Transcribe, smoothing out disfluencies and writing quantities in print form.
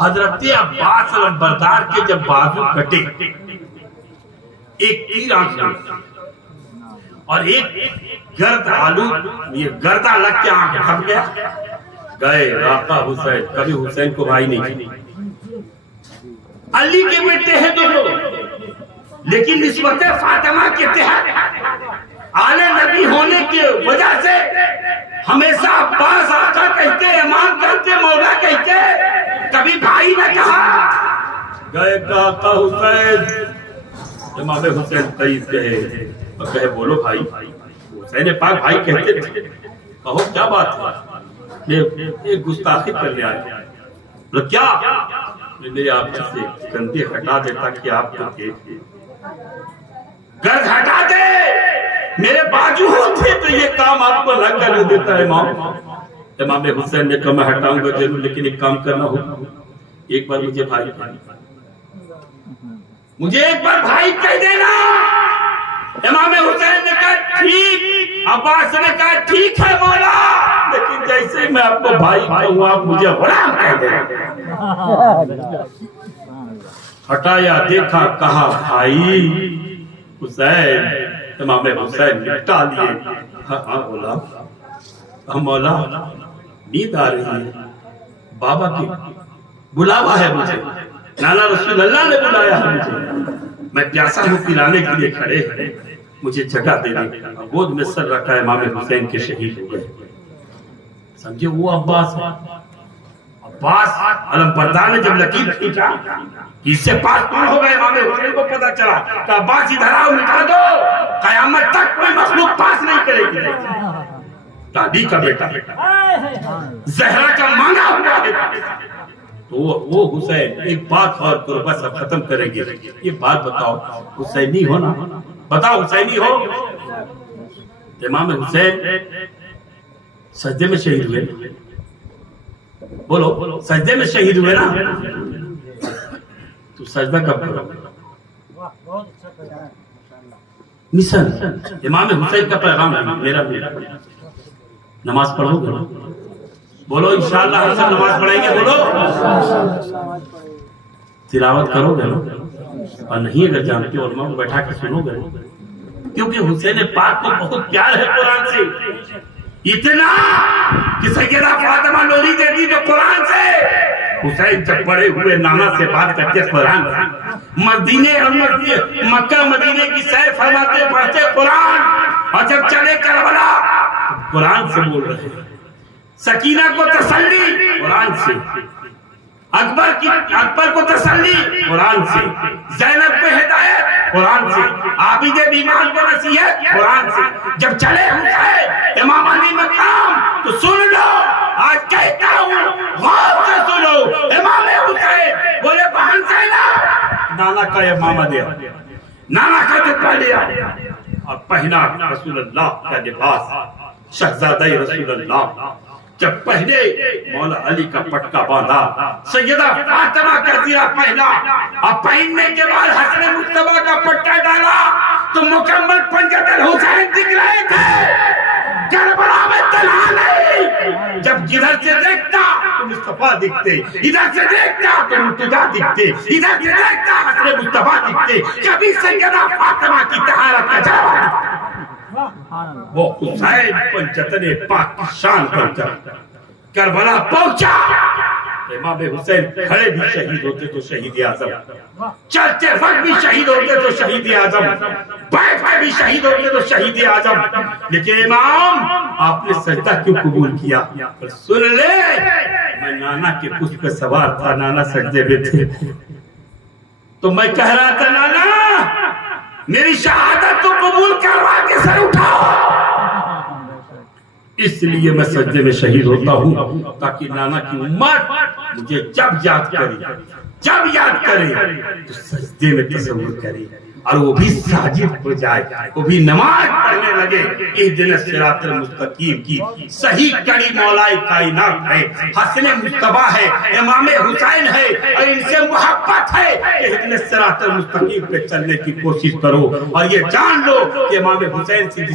حضرت عباس علمبردار کے جب بازو کٹے، ایک تیر آنکھ میں اور ایک گرد آلود، یہ گردہ لگ کے آنکھ پھٹ گیا، گئے آقا حسین، کبھی حسین کو بھائی نہیں۔ علی کے بیٹے ہیں دونوں، لیکن نسبت فاطمہ کے تحت آل نبی ہونے کی وجہ سے ہمیشہ عباس آقا کہتے، امام کہتے، مولا کہتے، کبھی بھائی نہ کہا۔ گئے آقا حسین، امام حسین قریب کہے، کہے بولو بھائی، حسین پاک بھائی کہتے تھے، کہو کیا بات ہے؟ ایک گستاخی کرنے آئے، بولو کیا؟ میرے آپ سے کندھے ہٹا دیتا کہ آپ کو دیکھتے، گرد ہٹا دے، میرے بازو ہوتے تو یہ کام آپ کو نہ کرنے دیتا ہے امام۔ امام حسین نے کہا میں ہٹاؤں گا ضرور، لیکن ایک کام کرنا ہوگا، ایک بار مجھے بھائی کہنا، مجھے ایک بار بھائی کہہ دینا۔ امام حسین نے کہا ٹھیک، عباس نے کہا ٹھیک ہے مولا، لیکن جیسے میں آپ کو بھائی کہوں آپ مجھے غلام کہہ دینا۔ ہٹایا، دیکھا، کہا بھائی حسین، امام حسین نپٹا لیے۔ ہاں غلام، ہاں مولا، نیند آ رہی ہے، بابا کی بلاوا ہے مجھے، نانا رسول اللہ نے بلایا ہے مجھے، میں پیاسا ہوں، پلانے کے لیے کھڑے ہیں، مجھے جگہ دے دیں۔ گود میں سر رکھا، امام حسین کے شہید ہو گئے۔ سمجھے وہ عباس ہے۔ عباس علمبردار نے جب لکیر کھینچا، اس سے پاس دور ہو گئے، امام حسین کو پتا چلا کہ عباس ادھر آؤ، مٹا دو، قیامت تک کوئی مخلوق پاس نہیں کرے گی۔ دادی کا بیٹا، زہرا کا مانا ہوا ہے۔ تو وہ حسین، ایک بات اور کرو بس اب ختم کریں گے، یہ بات بتاؤ، حسینی ہو نا؟ بتاؤ حسینی ہو؟ امام حسین سجدے میں شہید ہوئے، بولو سجدے میں شہید ہوئے نا؟ تو سجدہ کب کرو؟ مثال امام حسین کا پیغام ہے میرا بھی، نماز پڑھو گے؟ بولو انشاءاللہ ہم سب نماز پڑھیں گے، بولو تلاوت کرو گے، اور نہیں اگر جانتے ہو علماء کو بیٹھا کے سنو گے، کیونکہ حسین پاک کو بہت پیار ہے قرآن سے، اتنا کہ سیدہ فاطمہ لوری دیتی جو قرآن سے۔ حسین جب بڑے ہوئے نانا سے بات کرتے قرآن، مدینے اور مکہ مدینے کی سیر فرماتے پڑھتے قرآن، اور جب چلے کربلا قرآن سے بول رہے ہیں، سکینہ کو تسلی قرآن سے، اکبر کو تسلی قرآن سے، زینب کو ہدایت قرآن سے، عابد بیمار کو نصیحت قرآن سے۔ جب چلے حسین امام علی مقام تو سن لو، آج کہتا ہوں غور سے سنو، امام حسین بولے بہن زینب، نانا کا امامہ دیا، نانا کا جتبہ لیا، اور پہنا رسول اللہ کا لباس، شہزادہ رسول اللہ جب پہنے، مولا علی کا پٹکا باندھا، سیدہ فاطمہ کا زیرہ پہنا، اور پہننے کے بعد حسن مصطفیٰ کا پٹکا ڈالا تو مکمل پنجت الحسین دکھ رہے تھے، کربلا میں تنہا نہیں۔ جب جدھر سے دیکھتا تو مصطفیٰ دکھتے، ادھر سے دیکھتا تو مرتضیٰ دکھتے، ادھر سے دیکھتا حسن مصطفیٰ دکھتے، کبھی سیدہ فاطمہ کی طہارت کا جلوہ دکھتا۔ وہ حسین پنجتن پاک کی شان پر جب کربلا پہنچا، امام حسین کھڑے بھی شہید ہوتے تو شہید اعظم، چلتے وقت بھی شہید ہوتے تو شہید اعظم، بیٹھ کے بھی شہید ہوتے تو شہید اعظم۔ لیکن امام آپ نے سجدہ کیوں قبول کیا؟ سن لے، میں نانا کے پشت پہ سوار تھا، نانا سجدے میں تھے، تو میں کہہ رہا تھا نانا میری شہادت تو قبول کروا کے سر اٹھاؤ، اس لیے میں سجدے میں شہید ہوتا ہوں تاکہ نانا کی امت مجھے جب یاد کرے تو سجدے میں تصور کرے، اور وہ بھی ساجد ہو جائے، وہ بھی نماز پڑھنے لگے۔ اہدنا الصراط المستقیم کی صحیح کڑی مولا کائنات ہے، حسن مصطفیٰ ہے، امام حسین ہے، اور ان سے محبت ہے۔ اہدنا الصراط المستقیم پہ چلنے کی کوشش کرو، اور یہ جان لو کہ امام حسین سے